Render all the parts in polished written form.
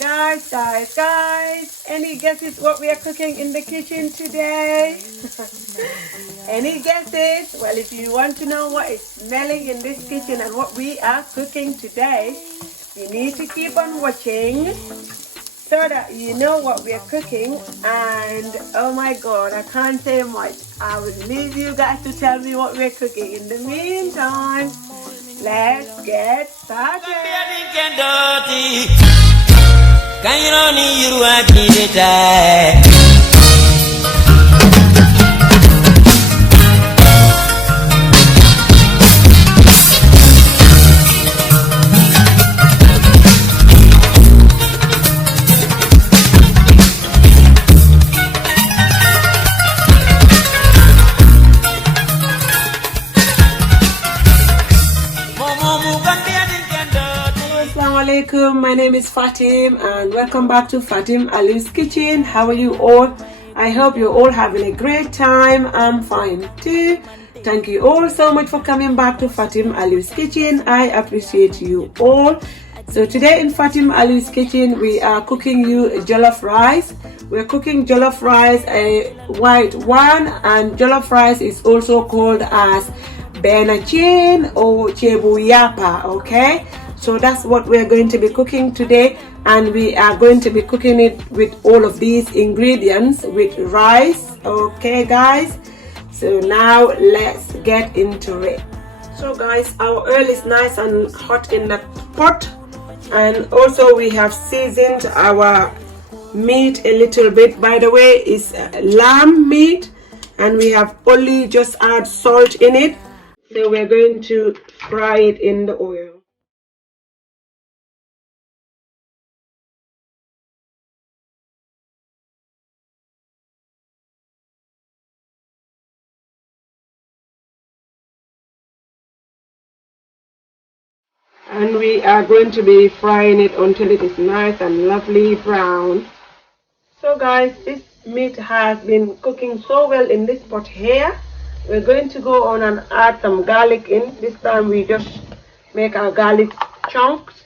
Guys, any guesses what we are cooking in the kitchen today? Any guesses? Well, if you want to know what is smelling in this kitchen and what we are cooking today, you need to keep on watching so that you know what we are cooking. And oh my god, I can't say much. I will leave you guys to tell me what we're cooking. In the meantime, let's get started. My name is Fatim and welcome back to Fatim Ali's Kitchen. How are you all? I hope you're all having a great time. I'm fine too. Thank you all so much for coming back to Fatim Ali's Kitchen. I appreciate you all. So today in Fatim Ali's Kitchen we are cooking you jollof rice. We're cooking jollof rice, a white one, and jollof rice is also called as Benachin or Thiébou Yapp, okay? So that's what we're going to be cooking today, and we are going to be cooking it with all of these ingredients with rice, okay guys? So now let's get into it. So guys, our oil is nice and hot in the pot, and also we have seasoned our meat a little bit. By the way, it's lamb meat, and we have only just add salt in it. So we're going to fry it in the oil. And we are going to be frying it until it is nice and lovely brown. So guys, this meat has been cooking so well in this pot here. We're going to go on and add some garlic in. This time we just make our garlic chunks.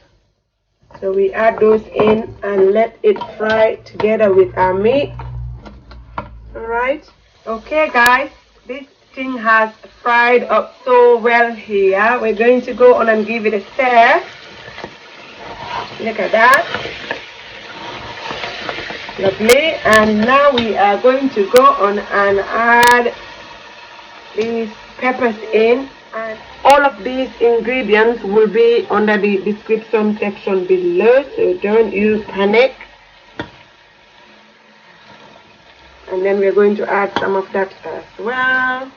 So we add those in and let it fry together with our meat. Alright. Okay guys, this thing has fried up so well here. We're going to go on and give it a stir. Look at that. Lovely. And now we are going to go on and add these peppers in, and all of these ingredients will be under the description section below, so don't you panic. And then we're going to add some of that as well.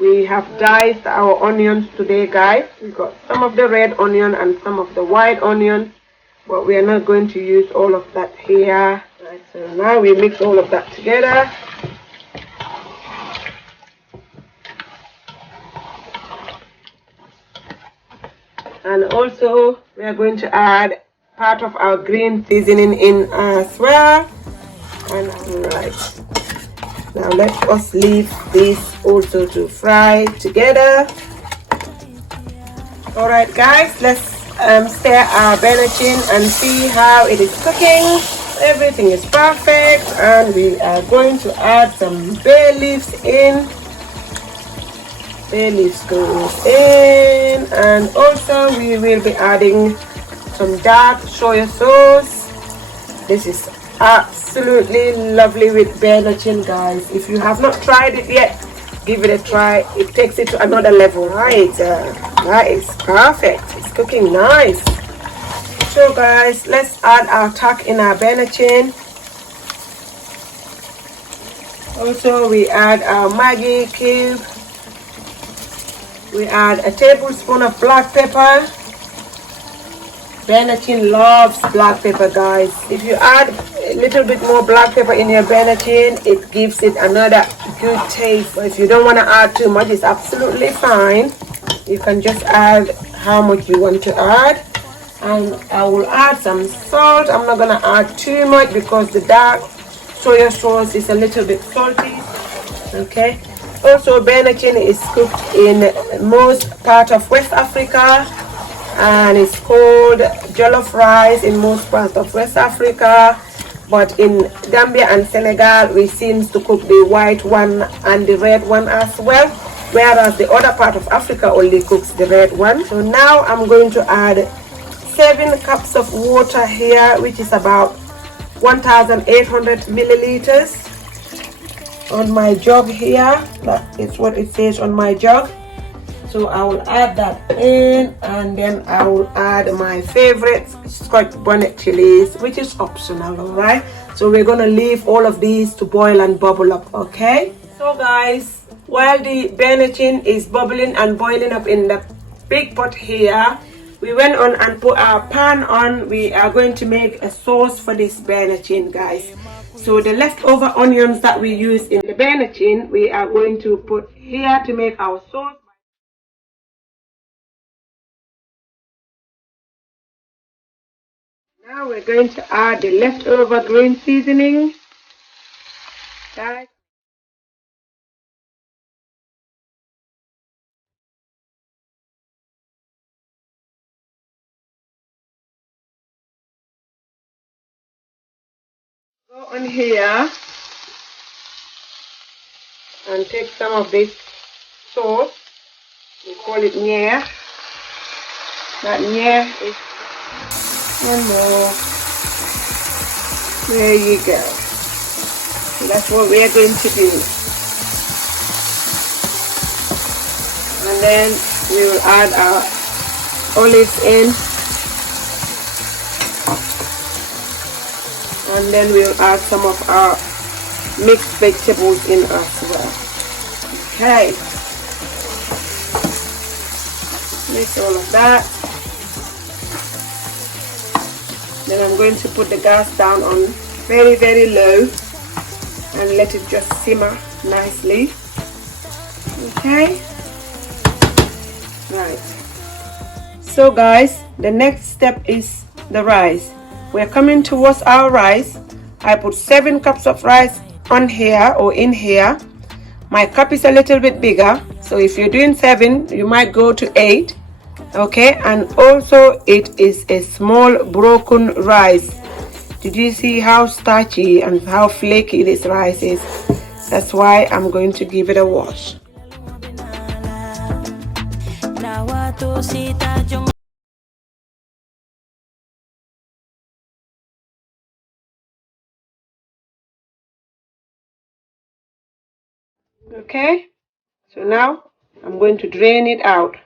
We have diced our onions today guys. We got some of the red onion and some of the white onion, but we are not going to use all of that here. Right, so now we mix all of that together. And also we are going to add part of our green seasoning in as well. And alright, now let us leave this also to fry together. Alright guys, let's stir our Benachin and see how it is cooking. Everything is perfect, and we are going to add some bay leaves in. Bay leaves goes in, and also we will be adding some dark soy sauce. This is absolutely lovely with Benachin guys. If you have not tried it yet, give it a try. It takes it to another level, right? That is perfect. It's cooking nice. So guys, let's add our tuck in our Benachin. Also we add our Maggi Cube. We add a tablespoon of black pepper. Benachin loves black pepper guys. If you add a little bit more black pepper in your Benachin, it gives it another good taste. But if you don't want to add too much, it's absolutely fine. You can just add how much you want to add. And I will add some salt. I'm not going to add too much because the dark soy sauce is a little bit salty. Okay. Also, Benachin is cooked in most part of West Africa. and it's called jollof rice in most parts of West Africa, but in Gambia and Senegal we seem to cook the white one and the red one as well, whereas the other part of Africa only cooks the red one. So now I'm going to add 7 cups of water here, which is about 1,800 milliliters on my jug here. That is what it says on my jug. So I will add that in, and then I will add my favorite Scotch Bonnet chilies, which is optional, all right? So we're gonna leave all of these to boil and bubble up, okay? So guys, while the Benachin is bubbling and boiling up in the big pot here, we went on and put our pan on. We are going to make a sauce for this Benachin, guys. So the leftover onions that we use in the Benachin, we are going to put here to make our sauce. Now we're going to add the leftover green seasoning. Guys, go on here and take some of this sauce. We call it nye. That nye is one more. There you go. So that's what we are going to do. And then we will add our olives in. And then we'll add some of our mixed vegetables in as well. Okay. Mix all of that. Then I'm going to put the gas down on very, very low and let it just simmer nicely. Okay. Right. So guys, the next step is the rice. We're coming towards our rice. I put 7 cups of rice on here or in here. My cup is a little bit bigger, so if you're doing 7, you might go to 8. Okay, and also it is a small broken rice. Did you see how starchy and how flaky this rice is? That's why I'm going to give it a wash. Okay, so now I'm going to drain it out.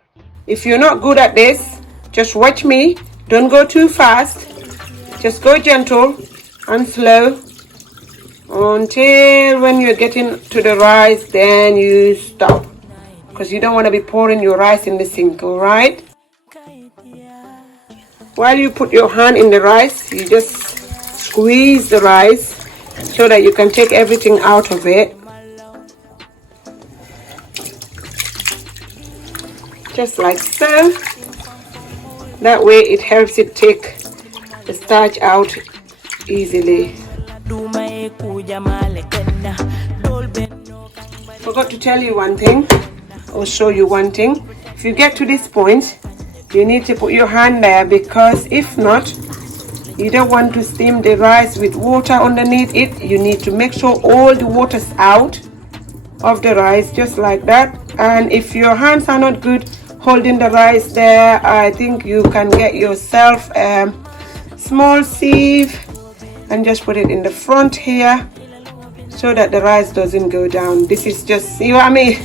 If you're not good at this, just watch me. Don't go too fast. Just go gentle and slow until when you're getting to the rice, then you stop, because you don't want to be pouring your rice in the sink, all right? While you put your hand in the rice, you just squeeze the rice so that you can take everything out of it. Just like so. That way it helps it take the starch out easily. Forgot to tell you one thing, or show you one thing. If you get to this point, you need to put your hand there, because if not, you don't want to steam the rice with water underneath it. You need to make sure all the water's out of the rice, just like that. And if your hands are not good holding the rice there, I think you can get yourself a small sieve and just put it in the front here so that the rice doesn't go down. This is just, you know what I mean?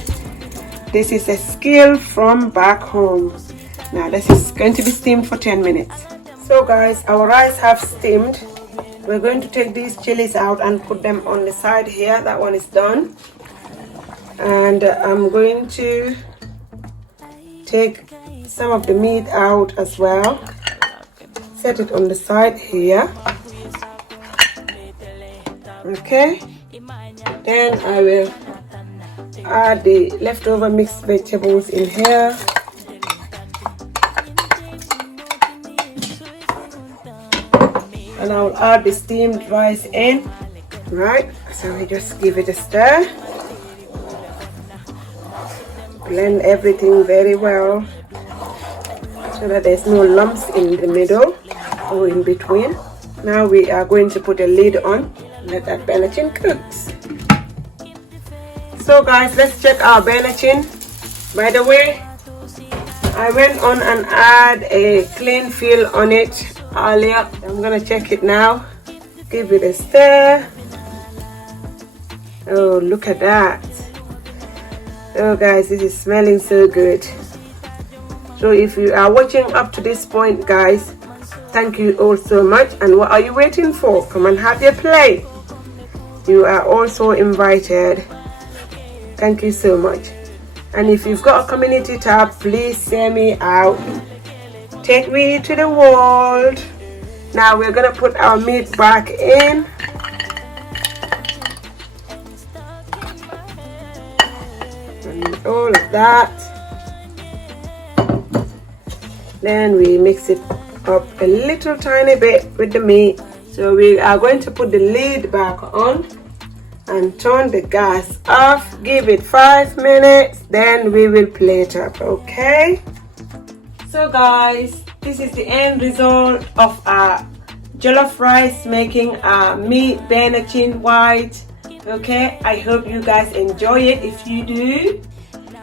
This is a skill from back home. Now this is going to be steamed for 10 minutes. So guys, our rice have steamed. We're going to take these chilies out and put them on the side here. That one is done. And I'm going to take some of the meat out as well. Set it on the side here. Okay. Then I will add the leftover mixed vegetables in here. And I'll add the steamed rice in. Right. So we just give it a stir. Blend everything very well. so that there's no lumps in the middle or in between. Now we are going to put a lid on, let that Benachin cooks. So guys, let's check our Benachin. By the way, I went on and add a clean fill on it earlier. I'm gonna check it now. Give it a stir. Oh, look at that. Oh guys, this is smelling so good. So if you are watching up to this point, guys, thank you all so much. And what are you waiting for? Come and have your play. You are also invited. Thank you so much. And if you've got a community tab, please share me out. Take me to the world. Now we're gonna put our meat back in. And all of that. Then we mix it up a little tiny bit with the meat. So we are going to put the lid back on and turn the gas off. Give it 5 minutes, then we will plate up, okay? So guys, this is the end result of our jollof rice making our meat Benachin white. Okay, I hope you guys enjoy it. If you do,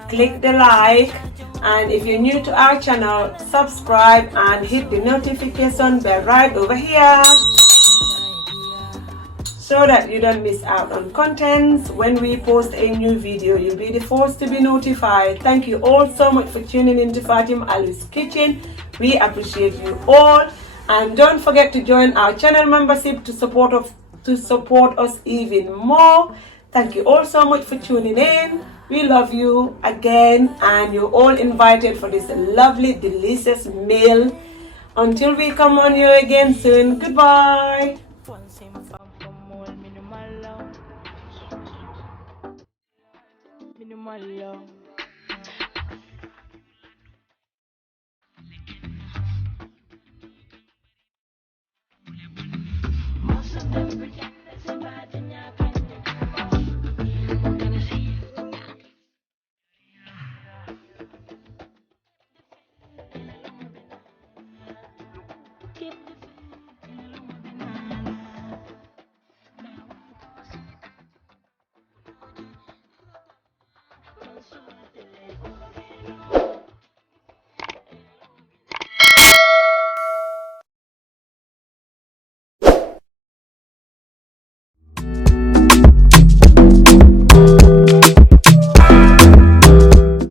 click the like, and if you're new to our channel, subscribe and hit the notification bell right over here so that you don't miss out on contents. When we post a new video, you'll be the first to be notified. Thank you all so much for tuning into Fatim Ali's Kitchen. We appreciate you all, and don't forget to join our channel membership to support us even more. Thank you all so much for tuning in. We love you again, and you're all invited for this lovely, delicious meal. Until we come on you again soon, goodbye. Minimal love.